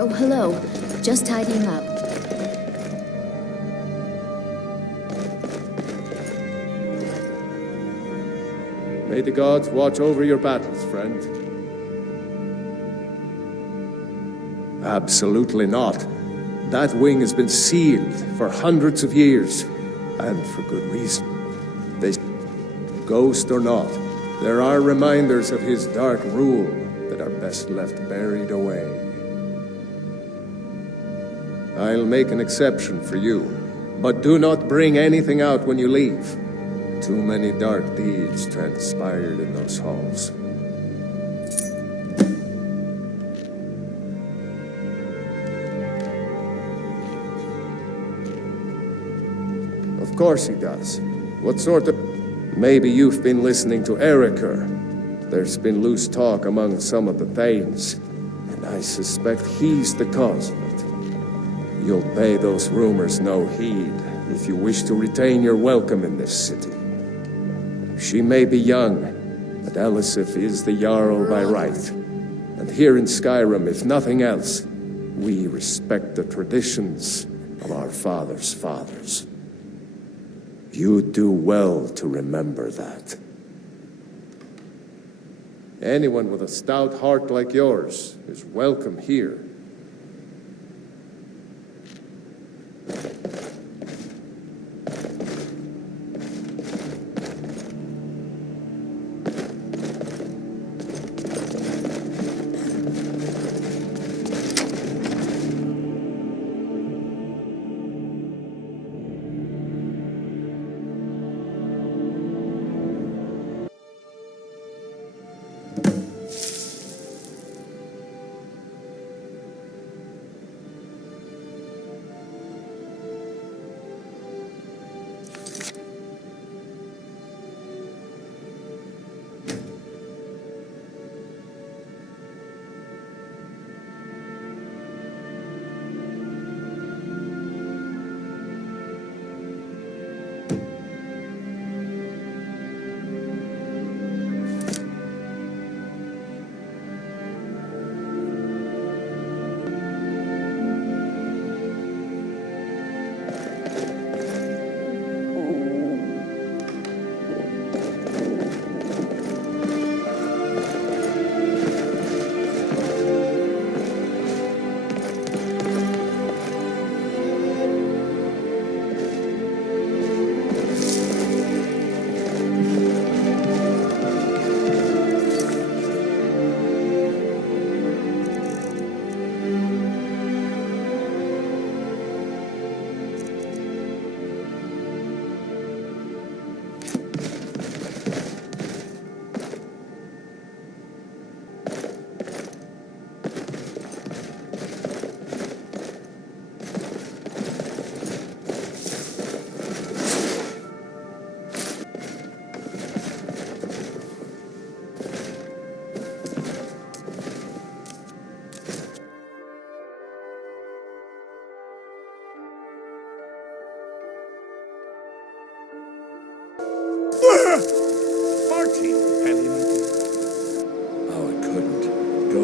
Oh, hello. Just tidying up. May the gods watch over your battles, friend. Absolutely not. That wing has been sealed for hundreds of years, and for good reason. This ghost or not, there are reminders of his dark rule that are best left buried away. I'll make an exception for you, but do not bring anything out when you leave. Too many dark deeds transpired in those halls. Of course he does. What sort of... Maybe you've been listening to Eriker. There's been loose talk among some of the Thanes, and I suspect he's the cause of it. You'll pay those rumors no heed if you wish to retain your welcome in this city. She may be young, but Elisif is the Jarl by right. And here in Skyrim, if nothing else, we respect the traditions of our fathers' fathers. You do well to remember that. Anyone with a stout heart like yours is welcome here.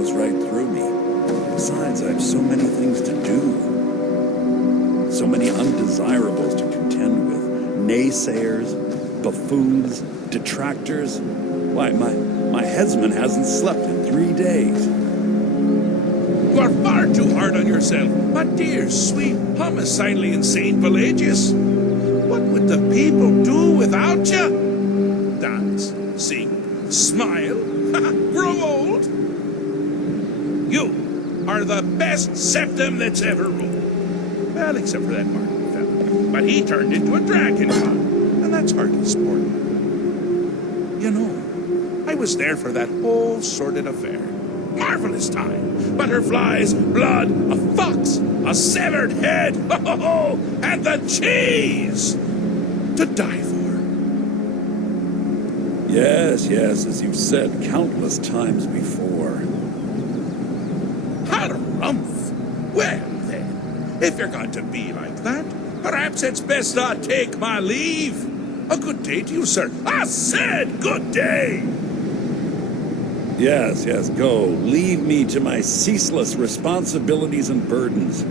goes right through me. Besides, I have so many things to do. So many undesirables to contend with. Naysayers, buffoons, detractors. Why, my headsman hasn't slept in 3 days. You are far too hard on yourself, my dear, sweet, homicidally insane Pelagius. What would the people do without you? Dance, sing, smile, grow old. You are the best septum that's ever ruled. Well, except for that Martin fellow. But he turned into a dragon god, and that's hardly sport. You know, I was there for that whole sordid affair. Marvelous time. Butterflies, blood, a fox, a severed head, and the cheese to die for. Yes, as you've said countless times before. Harumph. Well, then, if you're going to be like that, perhaps it's best I take my leave. A good day to you, sir. I said good day. Yes, go. Leave me to my ceaseless responsibilities and burdens.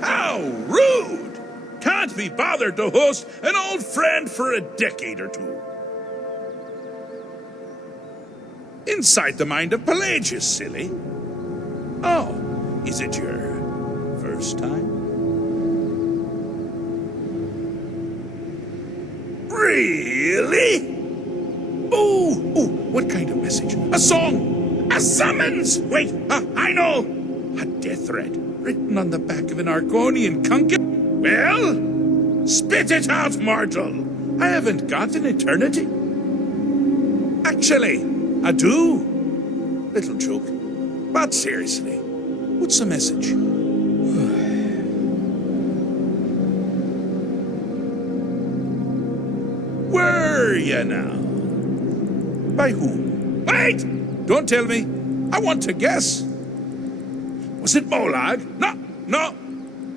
How rude! Can't be bothered to host an old friend for a decade or two. Inside the mind of Pelagius, silly. Oh, is it your first time? Really? Oh, what kind of message? A song? A summons? Wait, I know. A death threat written on the back of an Argonian conch. Well, spit it out, mortal. I haven't got an eternity. Actually, I do. Little joke. But seriously, what's the message? Were you now? By whom? Wait! Don't tell me. I want to guess. Was it Molag? No.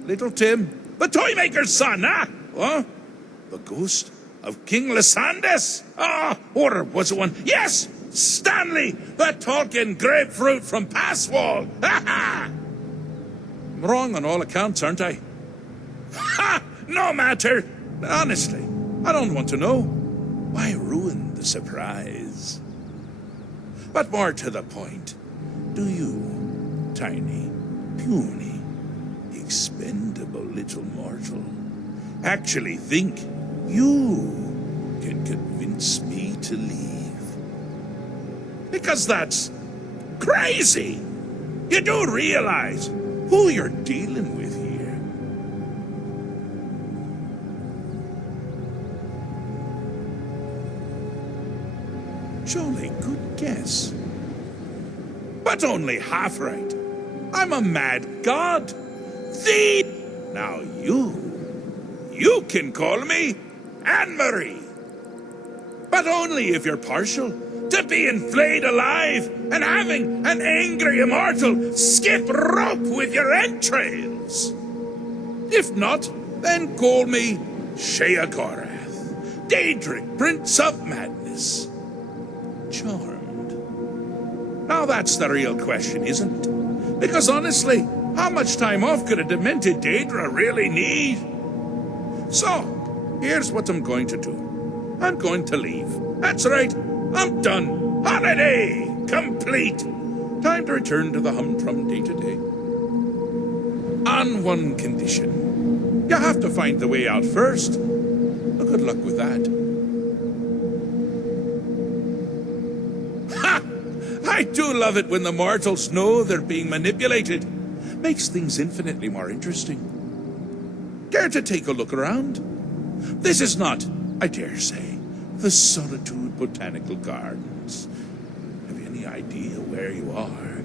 Little Tim, the Toymaker's son, huh? What? The ghost of King Lysandes? Or was it one? Yes! Stanley, the talking grapefruit from Passwall! I'm wrong on all accounts, aren't I? Ha! No matter! Honestly, I don't want to know. Why ruin the surprise? But more to the point, do you, tiny, puny, expendable little mortal, actually think you can convince me to leave? Because that's crazy. You do realize who you're dealing with here. Jolly good guess. But only half right. I'm a mad god. Now you can call me Anne-Marie. But only if you're partial to being flayed alive and having an angry immortal skip rope with your entrails. If not, then call me Sheogorat, Daedric, Prince of Madness. Charmed. Now that's the real question, isn't it? Because honestly, how much time off could a demented Daedra really need? So, here's what I'm going to do. I'm going to leave. That's right. I'm done. Holiday complete. Time to return to the humdrum day-to-day. On one condition. You have to find the way out first. Well, good luck with that. Ha! I do love it when the mortals know they're being manipulated. Makes things infinitely more interesting. Care to take a look around? This is not, I dare say, the Solitude Botanical Gardens. Have you any idea where you are?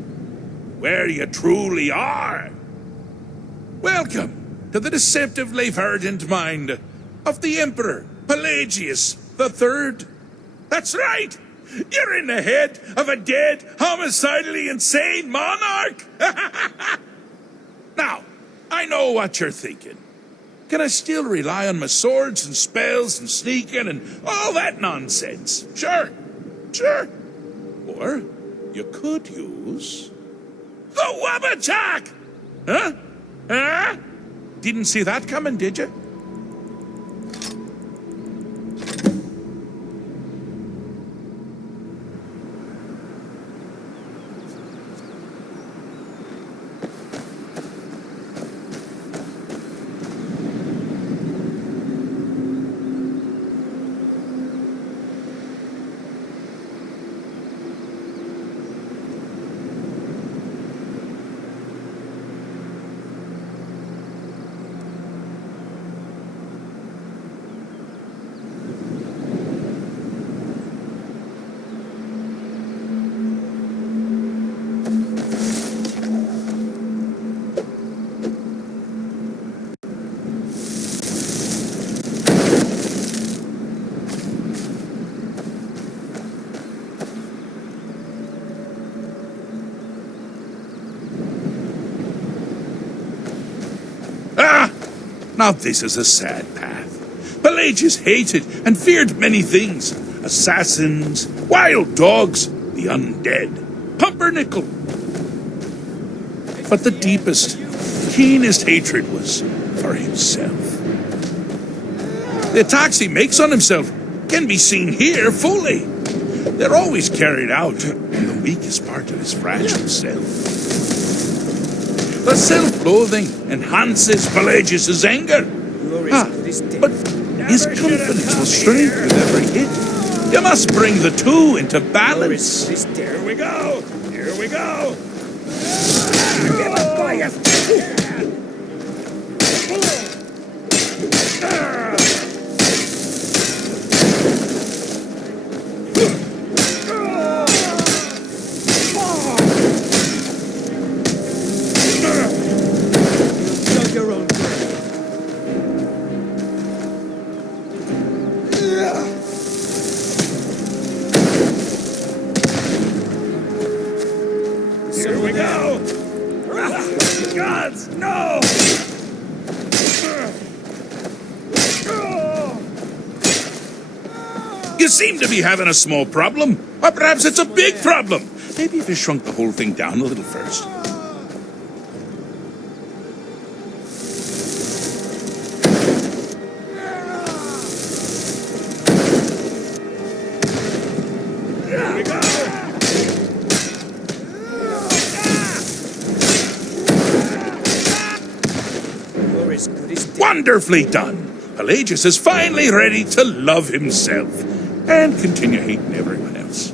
Where you truly are? Welcome to the deceptively verdant mind of the Emperor Pelagius III. That's right! You're in the head of a dead, homicidally insane monarch! Now, I know what you're thinking. Can I still rely on my swords and spells and sneaking and all that nonsense? Sure, sure. Or you could use the Wabbaджek! Huh? Huh? Didn't see that coming, did you? Now this is a sad path. Pelagius hated and feared many things. Assassins, wild dogs, the undead, pumpernickel. But the deepest, keenest hatred was for himself. The attacks he makes on himself can be seen here fully. They're always carried out on the weakest part of his fragile self. The self-loathing enhances Pelagius' anger. But his confidence will shrink with every hit. You must bring the two into balance. Here we go! Here we go! Here we go! Gods, no! You seem to be having a small problem. Or perhaps it's a big problem. Maybe if you shrunk the whole thing down a little first. Wonderfully done. Pelagius is finally ready to love himself and continue hating everyone else.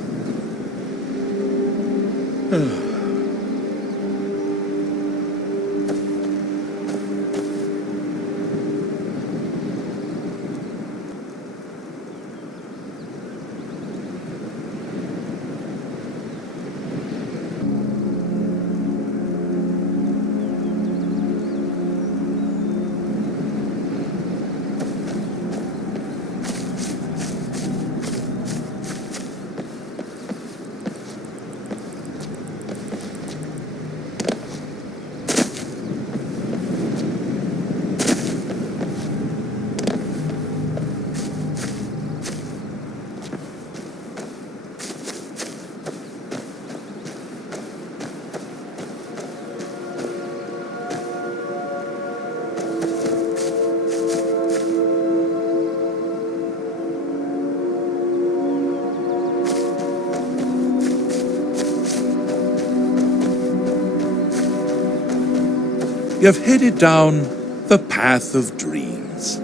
You've headed down the path of dreams.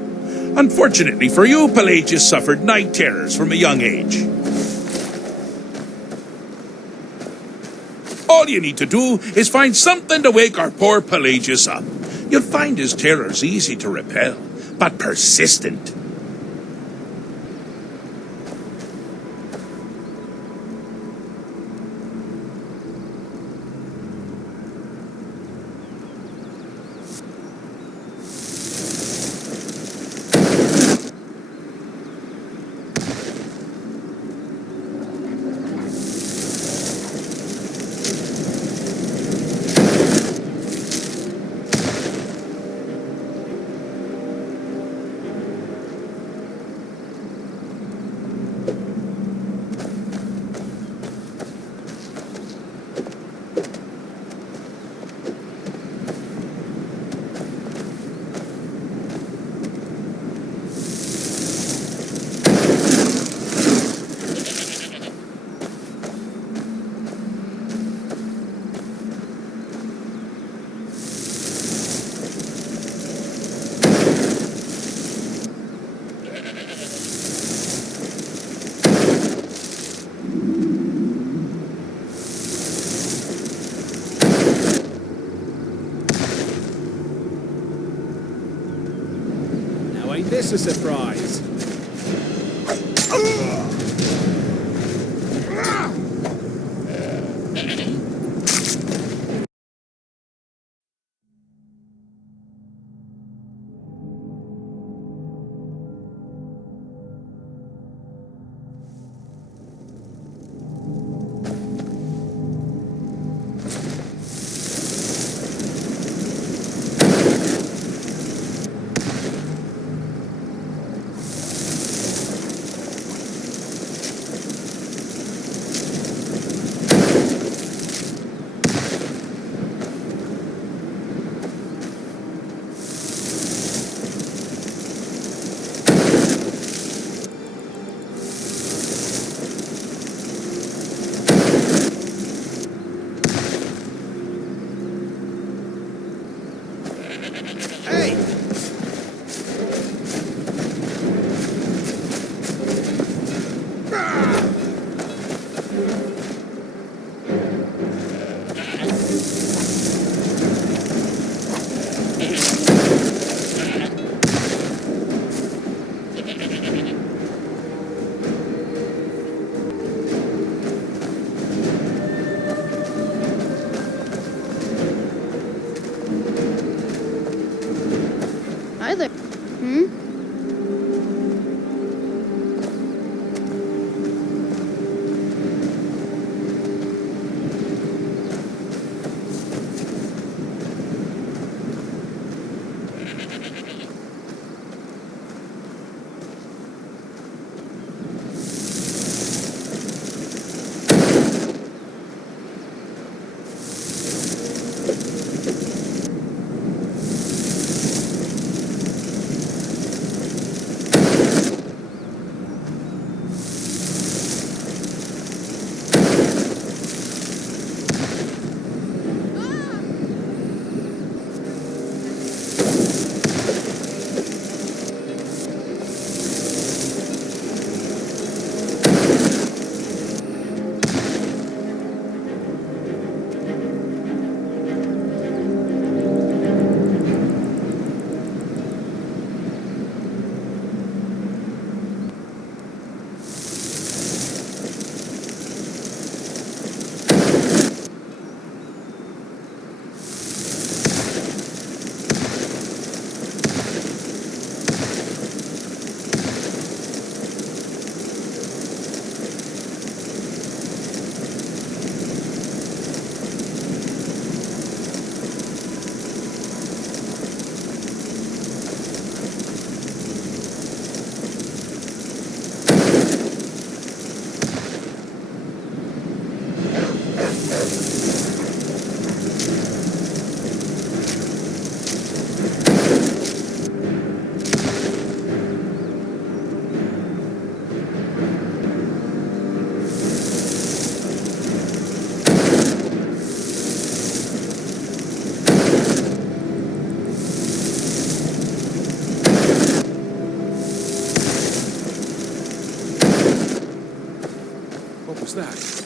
Unfortunately for you, Pelagius suffered night terrors from a young age. All you need to do is find something to wake our poor Pelagius up. You'll find his terrors easy to repel, but persistent. this a surprise? was that?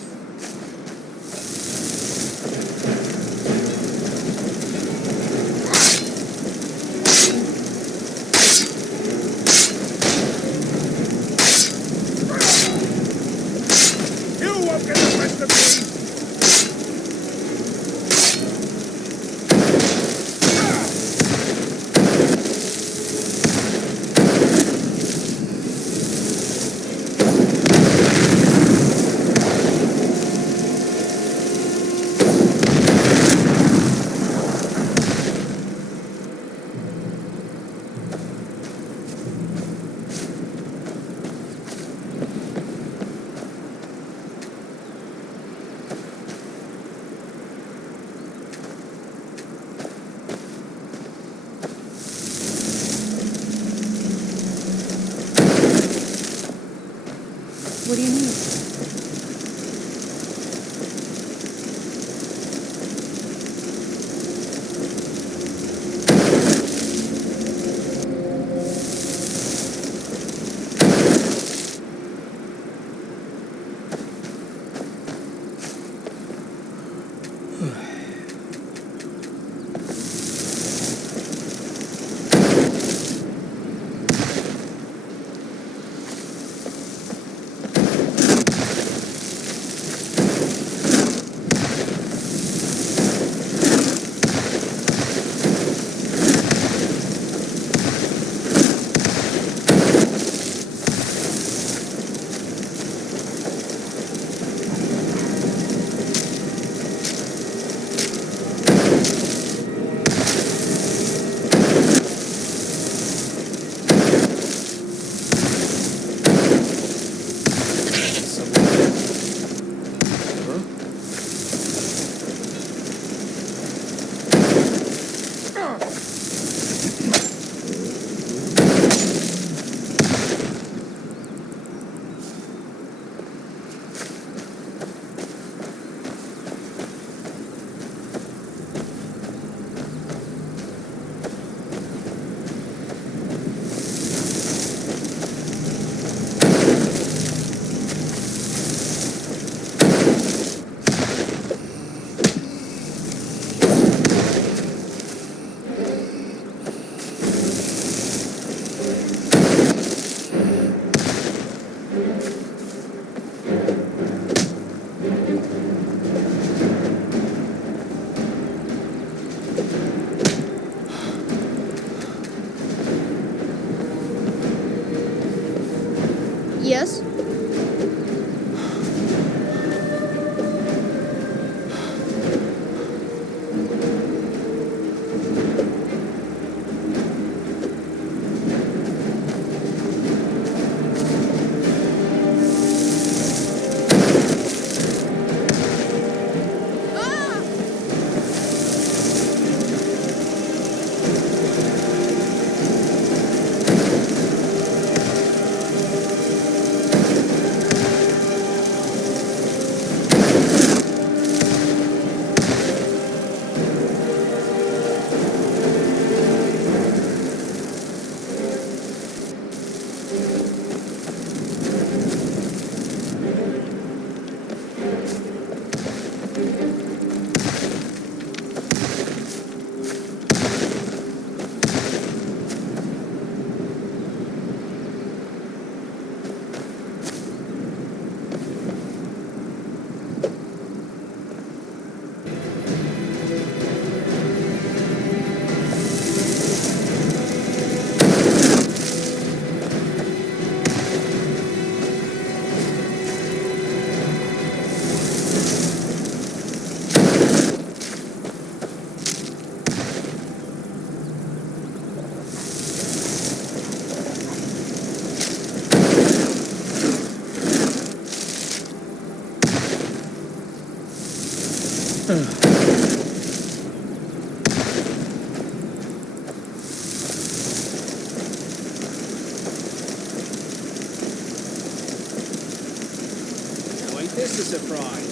Wait, this is a surprise.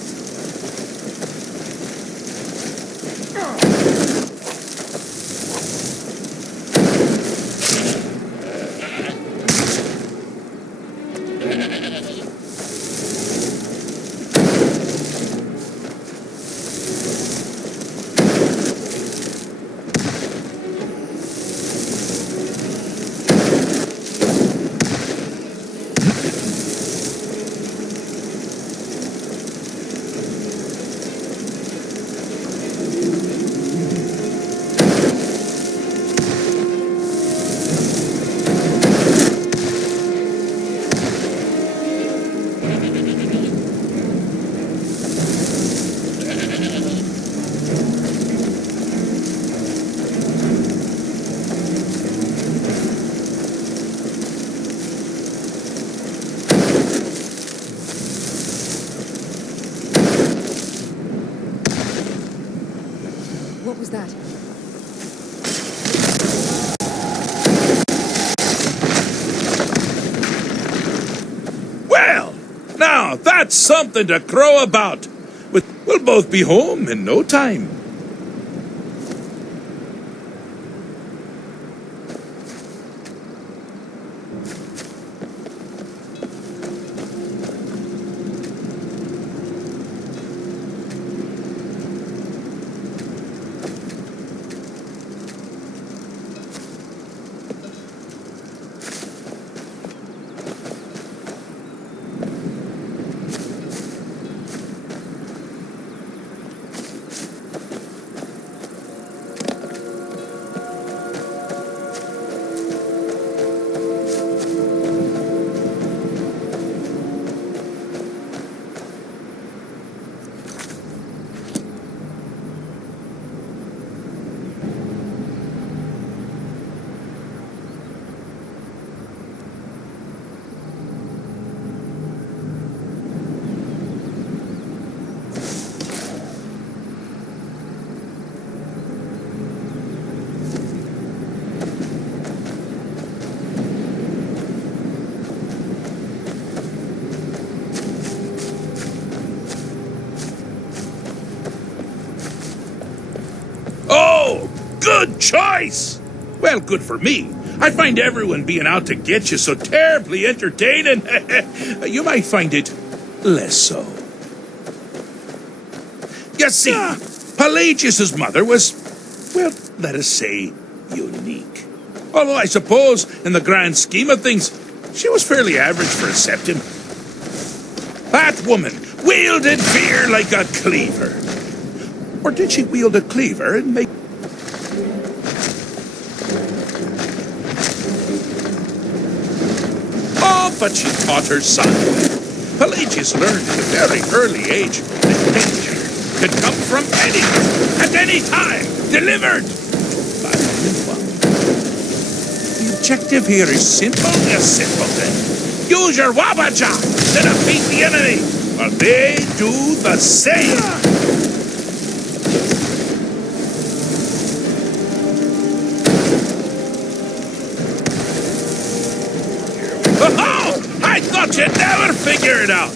What was that? Well, now that's something to crow about. We'll both be home in no time. Good choice! Well, good for me. I find everyone being out to get you so terribly entertaining. You might find it less so. You see, Pelagius's mother was, well, let us say, unique. Although I suppose, in the grand scheme of things, she was fairly average for a septim. That woman wielded fear like a cleaver. Or did she wield a cleaver and make... Oh, but she taught her son. Pelagius learned at a very early age that danger could come from anywhere, at any time, delivered by anyone. The objective here is simple, you simpleton. Use your Wabbaджек to defeat the enemy, while they do the same. Oh, I thought you'd never figure it out.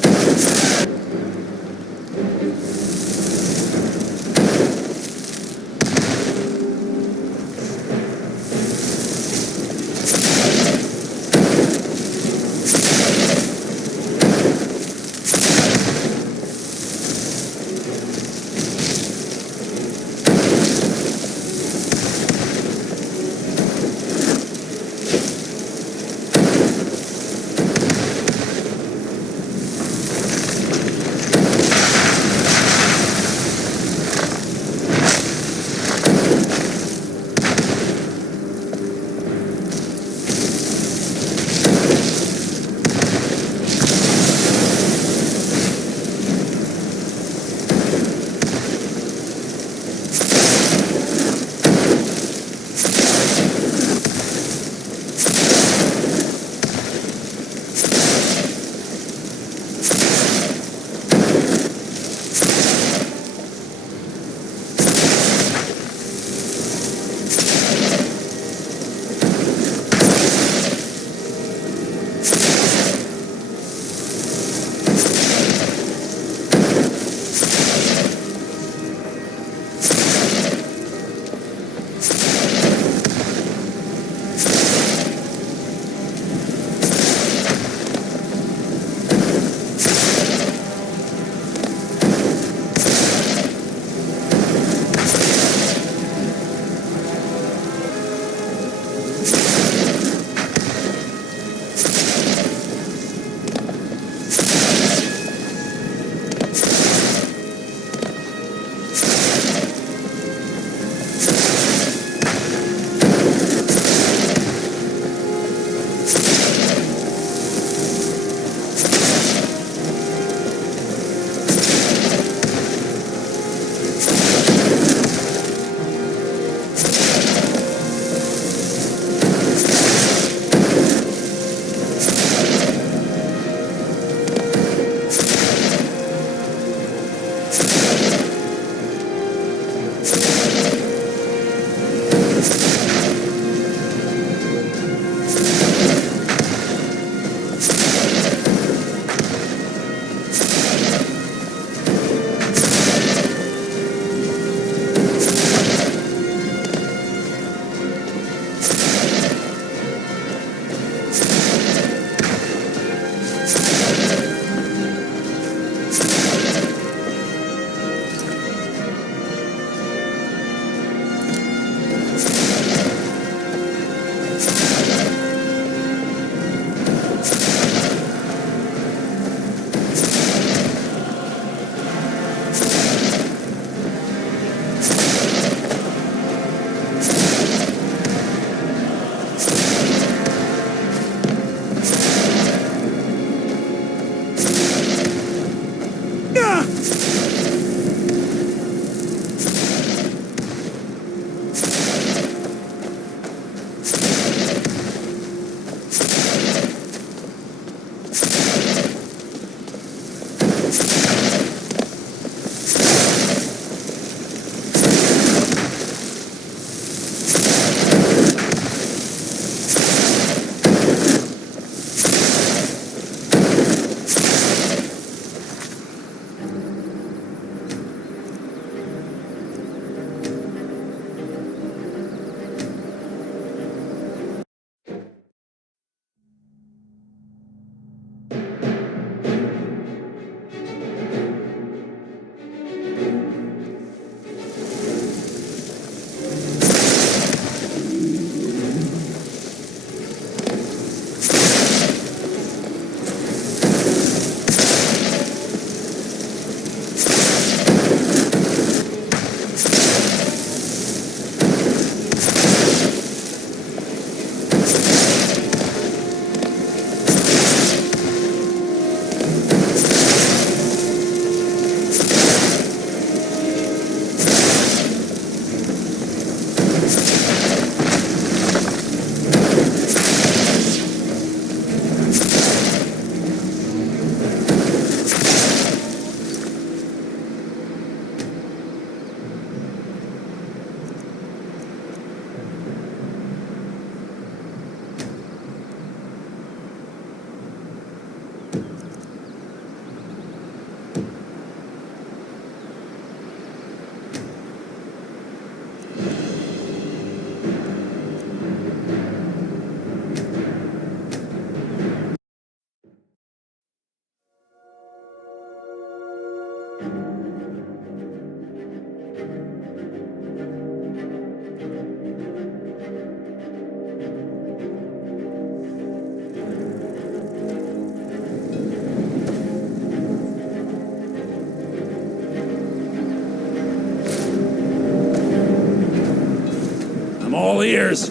All ears.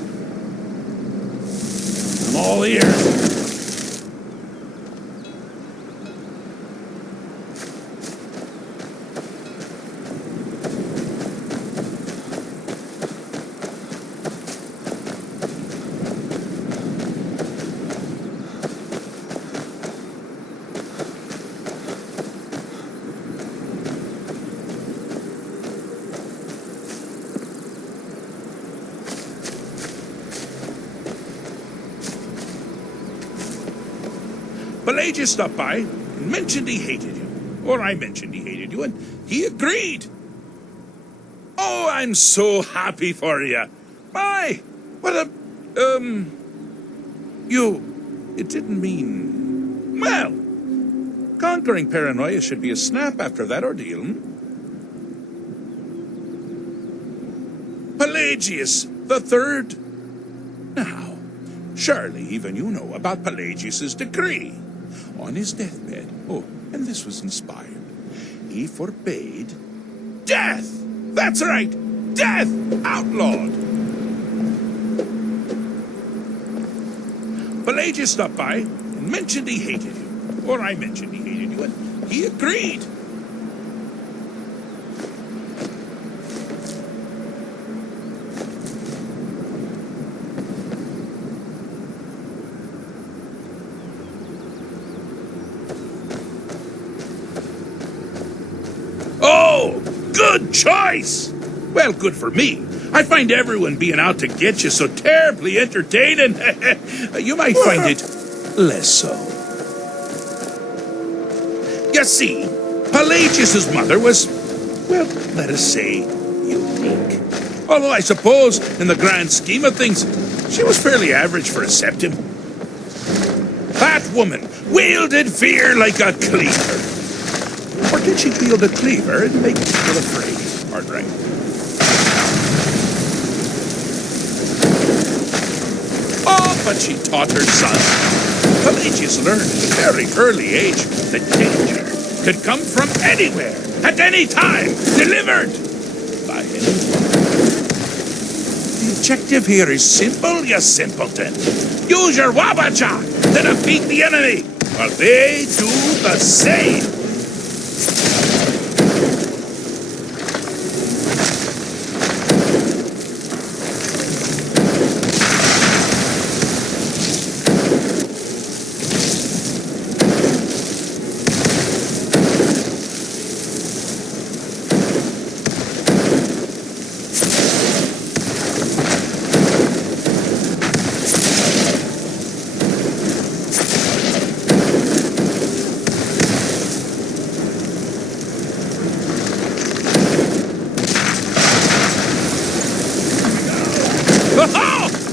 I'm all ears. Pelagius stopped by and mentioned he hated you. Or I mentioned he hated you, and he agreed. Oh, I'm so happy for you. My, what a, it didn't mean, well, conquering paranoia should be a snap after that ordeal, Pelagius the Third. Now, surely even you know about Pelagius's decree. On his deathbed, oh, and this was inspired, he forbade death! That's right! Death! Outlawed! Pelagius stopped by and mentioned he hated you. Or I mentioned he hated you, and he agreed. Oh, good choice! Well, good for me. I find everyone being out to get you so terribly entertaining. You might find it less so. You see, Pelagius's mother was, well, let us say, unique. Although I suppose, in the grand scheme of things, she was fairly average for a septim. That woman wielded fear like a cleaver. Or did she wield a cleaver and make people afraid? Hard right. Oh, but she taught her son. Pelagius learned at a very early age that danger could come from anywhere, at any time, delivered by anyone. The objective here is simple, you simpleton. Use your Wabbaджek to defeat the enemy, while they do the same.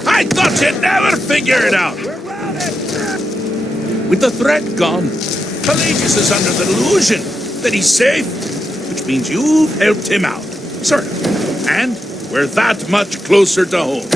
I thought you'd never figure it out. With the threat gone, Pelagius is under the delusion that he's safe. which means you've helped him out. Sort of. And we're that much closer to home.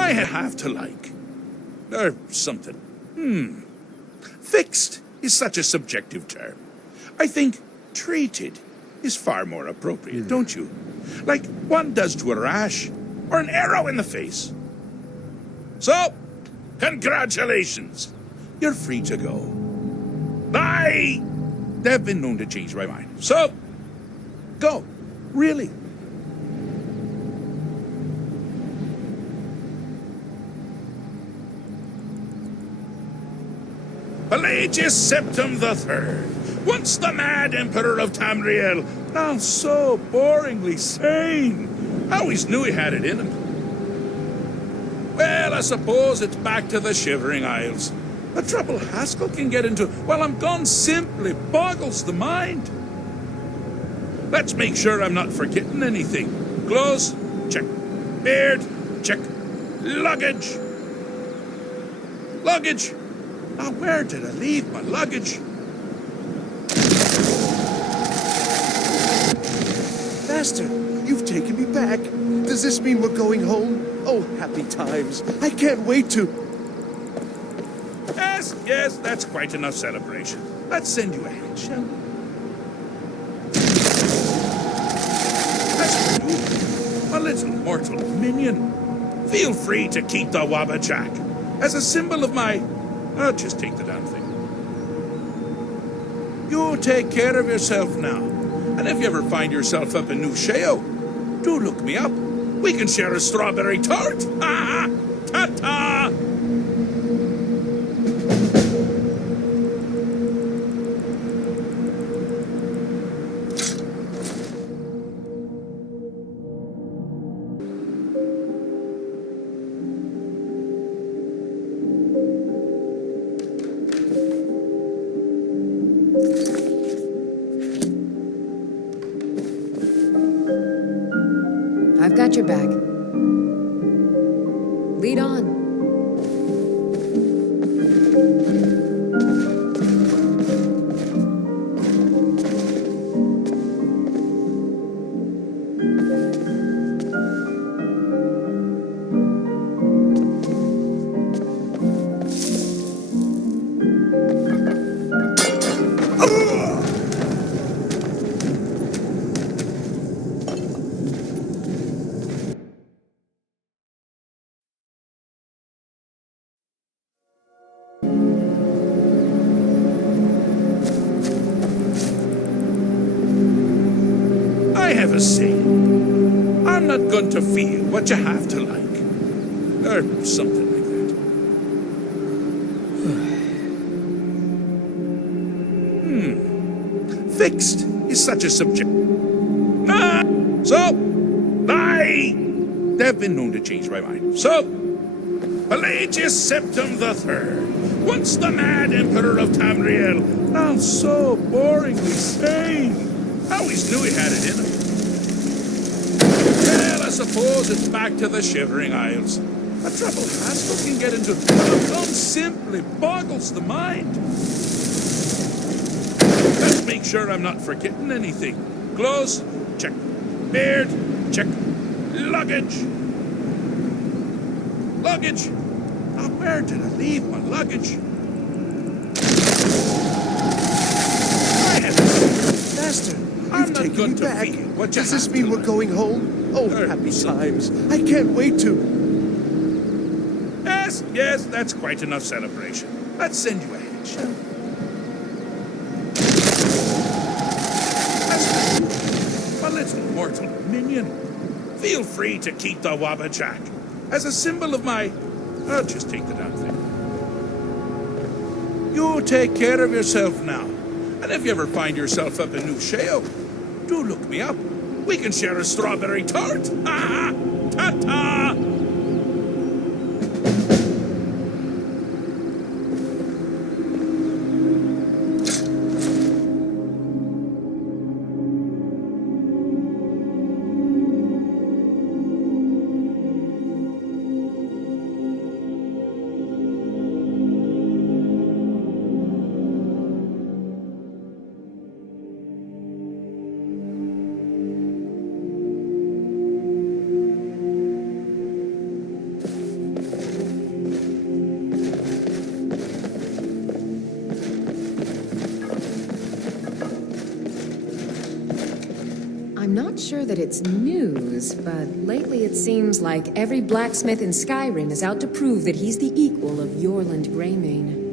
I have to like, or something. Fixed is such a subjective term. I think treated is far more appropriate, don't you? Like one does to a rash, or an arrow in the face. So, congratulations! You're free to go. They've been known to change my mind. So, go. Really. Pelagius Septim III, once the mad emperor of Tamriel, now so boringly sane. I always knew he had it in him. Well, I suppose it's back to the Shivering Isles. The trouble Haskell can get into while I'm gone simply boggles the mind. Let's make sure I'm not forgetting anything. Clothes, check. Beard, check. Luggage. Luggage. Now, where did I leave my luggage? Master, you've taken me back. Does this mean we're going home? Oh, happy times. I can't wait to... Yes, that's quite enough celebration. Let's send you ahead, shall we? As for you, a little mortal minion, feel free to keep the Wabbaджek as a symbol of my... just take the damn thing. You take care of yourself now. And if you ever find yourself up in Nью-Шеот, do look me up. We can share a strawberry tart. Ha! Ta-ta! I've got your back. Lead on. I have a saying. I'm not going to feel what you have to like. Or something like that. Fixed is such a subject. They've been known to change my mind. So, Pelagius Septim III, once the mad emperor of Tamriel, now so boringly sane. I always knew he had it in him. Well, I suppose it's back to the Shivering Isles. The trouble Haskell can get into while simply boggles the mind. Let's make sure I'm not forgetting anything. Clothes, check. Beard, check. Luggage. Luggage. Now, where did I leave my luggage? Master, I'm you've not taken going me to back. feel what you Does this have mean to we're like. going home? Oh, happy times. I can't wait to... Yes, yes, that's quite enough celebration. Let's send you ahead, shall we? A little mortal minion. Feel free to keep the Wabbaджek as a symbol of my... I'll just take the damn thing. You take care of yourself now. And if you ever find yourself up in Nью-Шеот, do look me up. We can share a strawberry tart. Ha ha! Ta-ta! I'm not sure that it's news, but lately it seems like every blacksmith in Skyrim is out to prove that he's the equal of Yorland Greymane.